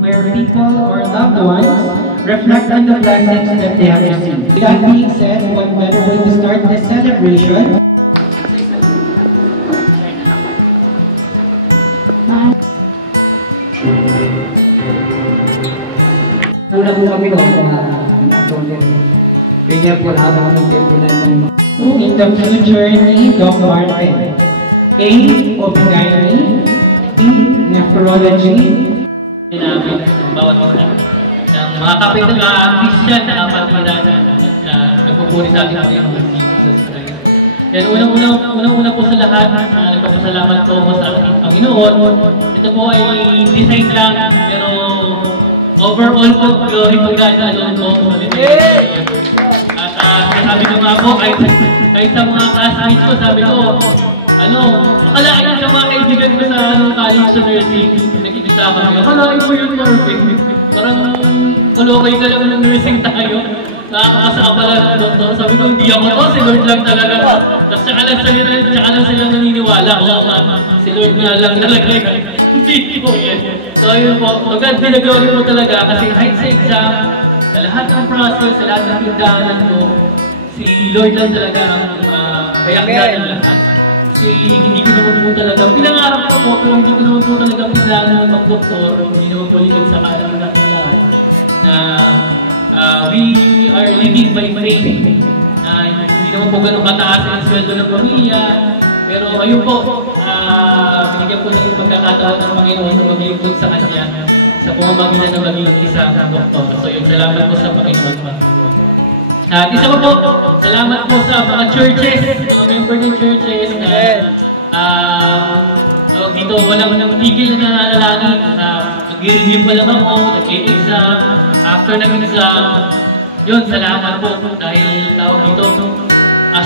where people or loved ones reflect on the blessings that they have received. With that being said, what better way to start this celebration? Una po kami doon, kanya po lahat ng tempo na yung In the future ni Doc Martin, A. Obgynary, B. Nephrology, namin bawat isa ng mga kapitan na Christian na kapatiran na nagpupuri sa ating Panginoon Jesus Christ. Yan, unang-una po sa lahat, nagpapasalamat po ako sa ating Panginoon. Ito po ay design lang, pero overall po, glory to God alone po. At sabi ko nga po, kahit sa mga classmates ko, sabi ko, akalain lang yung mga kaibigan ko sa college sa nursing, nakikita kami, akalain mo yun perfect. Parang kulokay ka lang ng nursing tayo. Nakakasa ka pala ng doktor. Sabi ko, hindi ako to, si Lord lang talaga. Tapos tsaka lang sila naniniwala. Oo nga, si Lord nga lang talaga. Hindi po yan. So yun po, agad binagawin mo talaga kasi kahit sa exam, sa lahat ng process, sa lahat ng pindahan mo, si Lord lang talaga ang kayakyan ng lahat. Kasi hindi ko naman po talaga, pinangarap ko po, pero hindi ko naman po talaga pinangarap mag-doktor, hindi naman po ligat sa kalang natin lahat, na we are living by faith, na hindi naman po ganun kataas ang sweldo ng pamilya, pero ayun po, binigyan po ng pagkakataon ng Panginoon na maglingkod sa Kanya sa pamamagitan ng maging isang doktor. So yun, salamat po sa Panginoon. At isa po, salamat po sa mga churches, mga member ng churches na dito walang tigil na nananalangin. Nag-review pa lang ako, nag-exam, after ng exam, yun, salamat po dahil tawag dito,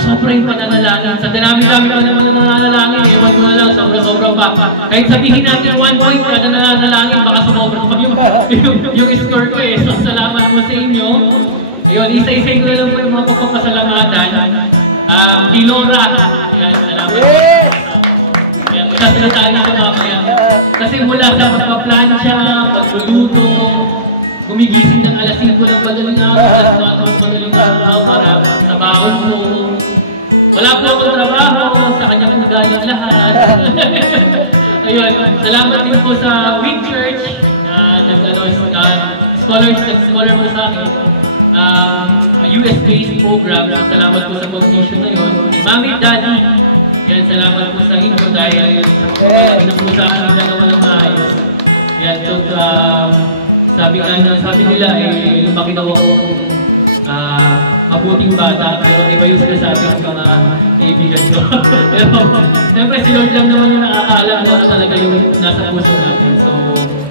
sobrang pananalangin. Sa dami-dami pa naman na nananalangin, ewan ko na lang, sobra-sobra pa. Kahit sabihin natin 1 point kada nananalangin, baka sobra pa yung score ko eh. So salamat po sa inyo. Ayun, isa-isa ko na lang po yung mga pagpapasalamatan. Kilora, ayan, salamat po. Ayan, sasalatahin ko mamaya. Kasi mula sa pagpaplansya, pagluluto, gumigising ng alas 5 ng madaling araw, alas 4 ng madaling araw para sa baon mo. Wala po akong trabaho, sa kanya po galing lahat. Ayun, salamat din po sa Wing Church na nag-scholar po sa akin. US-based program, salamat po sa condition na yun. Mami, Daddy, yan, salamat po sa inyo dahil sa po sa akin na naman ng maayos. Yan, so, sabi nila, lumaki daw akong mabuting bata, pero iba yung sinasabi ng mga kaibigan ko. Pero, siyempre, si Lord lang naman yung nakakaalam na talaga yung nasa puso natin. So,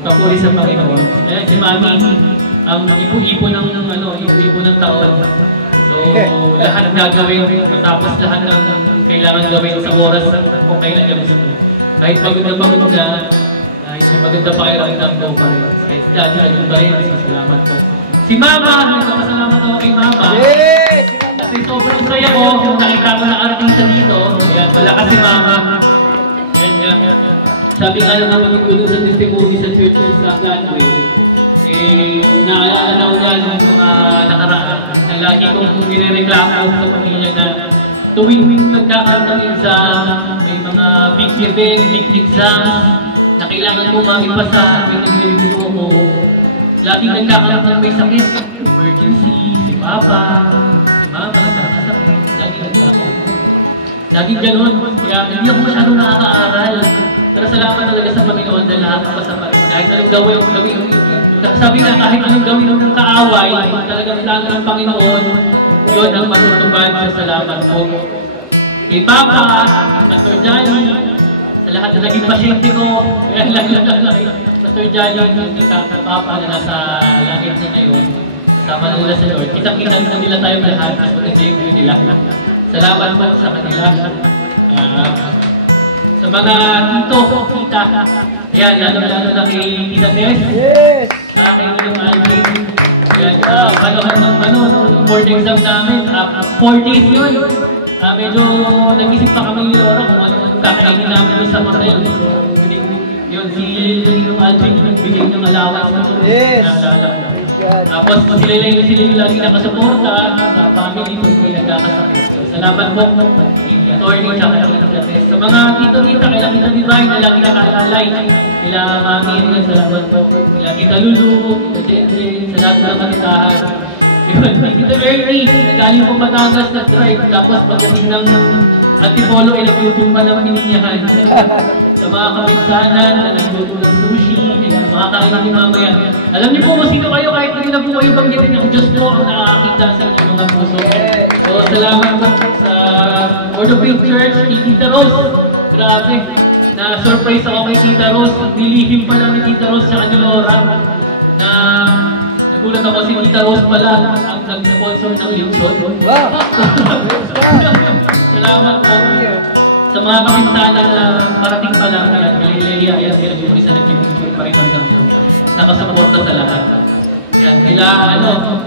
papuri sa Panginoon. Yan, si Mami, ang ipo-ipo ng taon. So, lahat gagawin, matapos lahat ng kailangan gawin sa oras kung kailan gawin ito. Kahit pagod na, kahit maganda pa kayo lang itang go pa rin. Kahit dati lang pa rin, salamat po. Si Mama, nagpapasalamat ako kay Mama. Kasi sobrang saya ko, yung nakita ko na artista dito. Ayan, malakas si Mama. Ayan, sabi nga lang naman yung gulo sa testimony sa church sa Flatway. Naalala ko yan ng mga nakaraan na lagi kong nirereklamo sa pamilya na tuwing nagkakaroon ng exam, may mga big event, big exams na kailangan mo makipasa, may nag-review ako. Laging nagkakaroon ng may sakit, emergency, si Papa, si Mama, nagkakasakit, laging nagkakaroon. Laging ganun, kaya hindi ako masyadong nakaka-aral. Pero salamat talaga sa Panginoon dahil lahat ng pasama rin. Kahit anong gawin, sabi na kahit anong gawin ng kaaway, talagang plano ng Panginoon, yun ang matutupad sa salamat po. Kay Papa, kay Pastor Johnny, sa lahat na naging pasyente ko, kaya Pastor Johnny, kay Papa na nasa langit na ngayon, sama na nila sa Lord. Kitang-kitang na nila tayo lahat, mas maganda yung view nila. Salamat po sa kanila. Sa mga tito, tita, ayan, lalo na kay Tita Tess, kay William Alvin, ayan, nung board exam namin, 4 days yun. Medyo nag-isip pa kami ni Laura kung anong kakainin namin sa motel. So, Yun, si Ninong Aldrin yung nagbigay ng allowance. Yes! Tapos sila yung lagi nakasuporta sa family kung may nagkakasakit. So, salamat po kay Atty. Tsaka kay sa mga tito-tita, kay Tita Divine na lagi nakaalalay. Kila Mami, salamat po. Kila Tita Lulu, Tita Jenjen, sa lahat ng matitahan. Tita Bernie, nagaling po Batangas na drive. Tapos pagdating ng Antipolo ay nagluto pa ng pininyahan. Sa mga kapitsanan na nagluto ng sushi, makakain ni mamaya. Alam niyo po kung sino kayo, kahit hindi na po kayo banggitin ng Diyos po ang nakakita sa inyong mga puso. So, salamat po sa Word of Faith Church, kay Tita Rose. Grabe, na-surprise ako kay Tita Rose. Nilihim pa lang ni Tita Rose sa ni Laura na nagulat ako si Tita Rose pala ang nag-sponsor ng lechon. Wow! Salamat po sa mga kapitsanan na parating pa lang yan. Galilea, yan, sila yung isa nag-picture pa rin hanggang nakasuporta sa lahat. Yan, lalo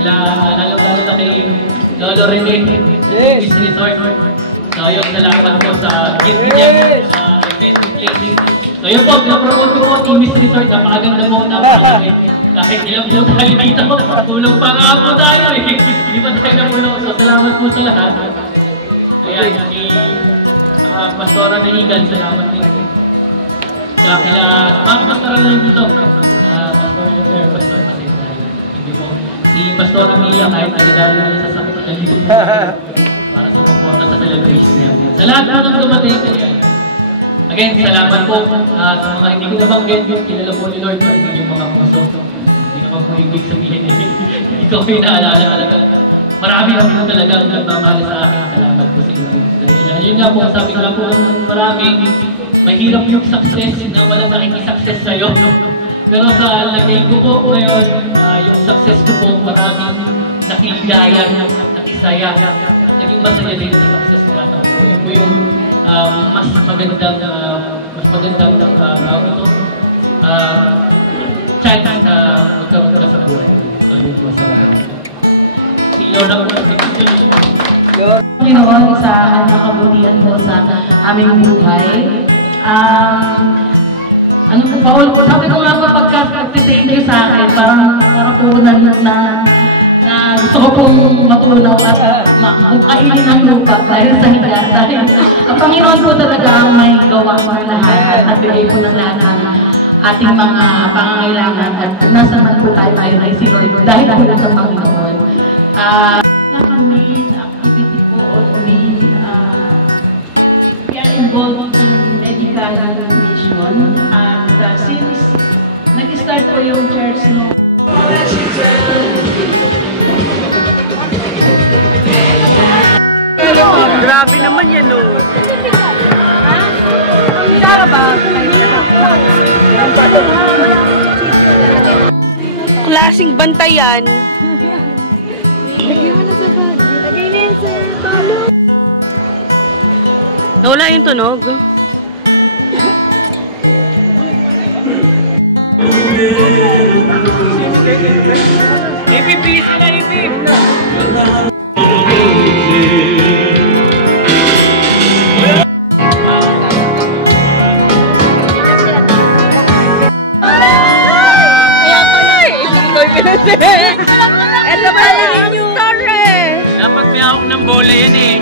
na kay Lolo Rene, Peace Resort. So yun, salamat po sa gift niya sa event place. So yun po, pinapromote ko po Team Peace Resort. Napakaganda po, napakalaki. Kahit ilang po tayo dito, tulong pa nga po tayo eh. Hindi pa tayo napulong. So salamat po sa lahat. Ayan, si Pastora Nanigan, salamat din. Sa kila, mga Pastora na dito. Pastor Joseph, Pastor Pasay. Hindi po. Si Pastora Mila, kahit nagdala na sa sakit na dito. Para sa pagpunta sa celebration niya. Sa lahat po ng dumating. Again, salamat po sa mga hindi ko nabanggit. Kilala po ni Lord pa yung mga puso. Hindi naman po ibig sabihin. Hindi ko pinaalala talaga. Marami kasi na talaga ang nagmamahal sa akin. Salamat po sa inyo. Yun nga po, sabi ko lang po marami, mahirap yung success na walang nakikisuccess sa'yo. Pero sa lagay ko po ngayon, yung success ko po maraming nakiligaya, nakisaya, naging masaya din yung success natin po. Yun po yung mas magandang chance na magkaroon ka sa buhay. So yun po sa lahat. Panginoon, isahan na kabutihan mo sa aming buhay. Ano po, Paul, sabi ko nga po pagka-thank you sa akin, parang po na gusto ko pong matunaw at kainin ng lupa dahil sa higa. Dahil ang Panginoon po talaga ang may gawa ng lahat at nagbigay po ng lahat ng ating mga pangangailangan at nasa man po tayo ngayon ay si Lord dahil po lang sa Panginoon. Main activity po or main we are involved in medical mission and since nag-start po yung church no grabe naman yan no. Ang ba? Klaseng bantayan. Nawala yung tunog. Ipip, please na ipip! Ito pala yung story! Dapat may hawak ng bola yan eh.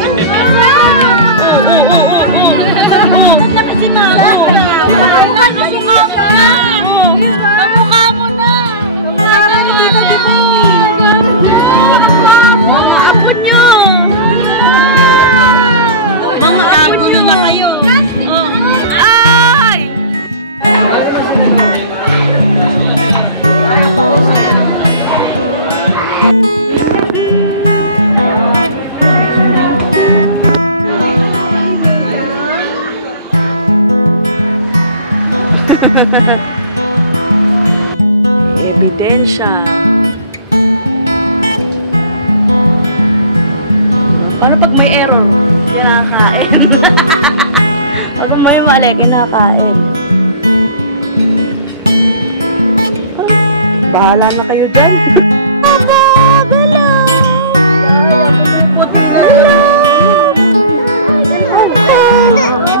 Kasi kamukha mo na! Mga apo nyo! Mga apo nyo! na kayo! Ay! Ebidensya. Paano pag may error? Kinakain. Pag may mali, kinakain. Bahala na kayo dyan. Mama! Hello! Ay, ako may puti na. Hello!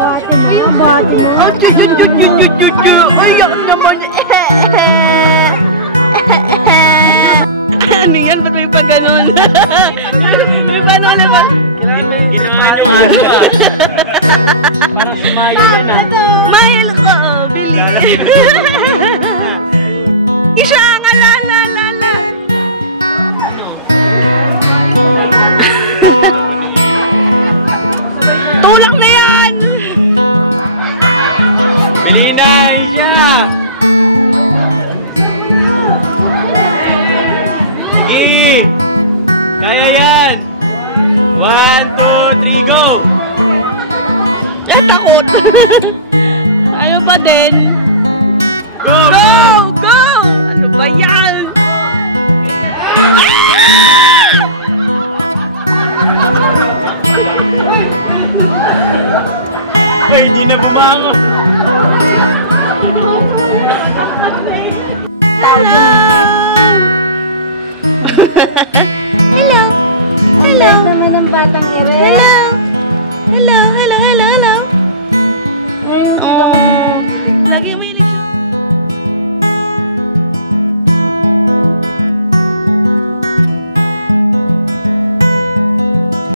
Bati mo, bati mo. Ay, yak naman. Ano yan? Ba't may pa ganon? May paano ulit ba? Ginawa yung aso ah. Parang sumayo yan ah. Mahal ko, bili. Isya nga, la. Ano? Tulak na yan! Bili na siya! Sige! Kaya yan! 1, 2, 3, go! Takot! Ayaw pa din. Go! Go! Ano ba yan? Ay, di na bumangon! Hello! Hello! Ang bait naman ng batang ere. Hello! Hello! Mm, Oh, lagi may eleksyon.